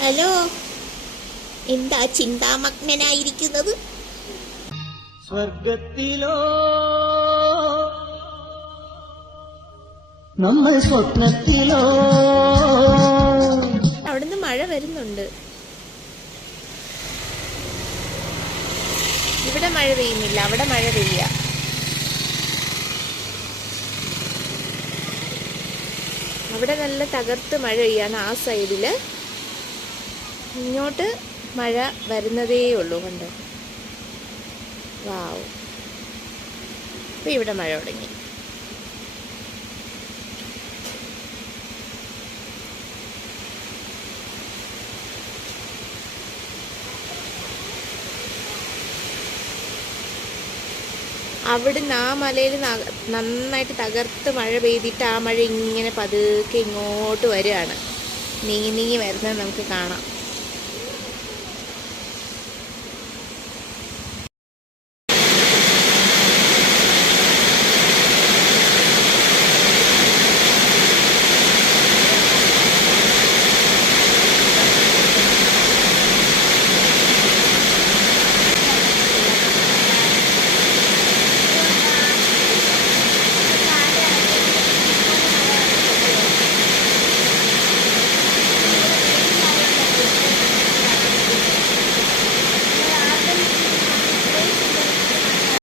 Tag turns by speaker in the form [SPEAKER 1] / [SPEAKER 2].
[SPEAKER 1] Hello. എന്താ ചിന്താമഗ്നനായിരിക്കുന്നത്?
[SPEAKER 2] സ്വർഗത്തിലോ നമ്മൾ സ്വപ്നത്തിലോ?
[SPEAKER 1] അവിടുന്ന് മഴ വരുന്നുണ്ട്. ഇവിടെ മഴ പെയ്യുന്നില്ല അവിടെ മഴ പെയ്യ. അവിടെ നല്ല തകർത്ത് മഴ പെയ്യാണ് ആ സൈഡിൽ ഇങ്ങോട്ട് മഴ വരുന്നതേ ഉള്ളൂ കണ്ടോ? വാവ്. ഇപ്പം ഇവിടെ മഴ തുടങ്ങി. അവിടുന്ന് ആ മലയിൽ നന്നായിട്ട് തകർത്ത് മഴ പെയ്തിട്ട് ആ മഴ ഇങ്ങനെ പതുക്കെ ഇങ്ങോട്ട് വരികയാണ്. നീങ്ങി നീങ്ങി വരുന്നത് നമുക്ക് കാണാം.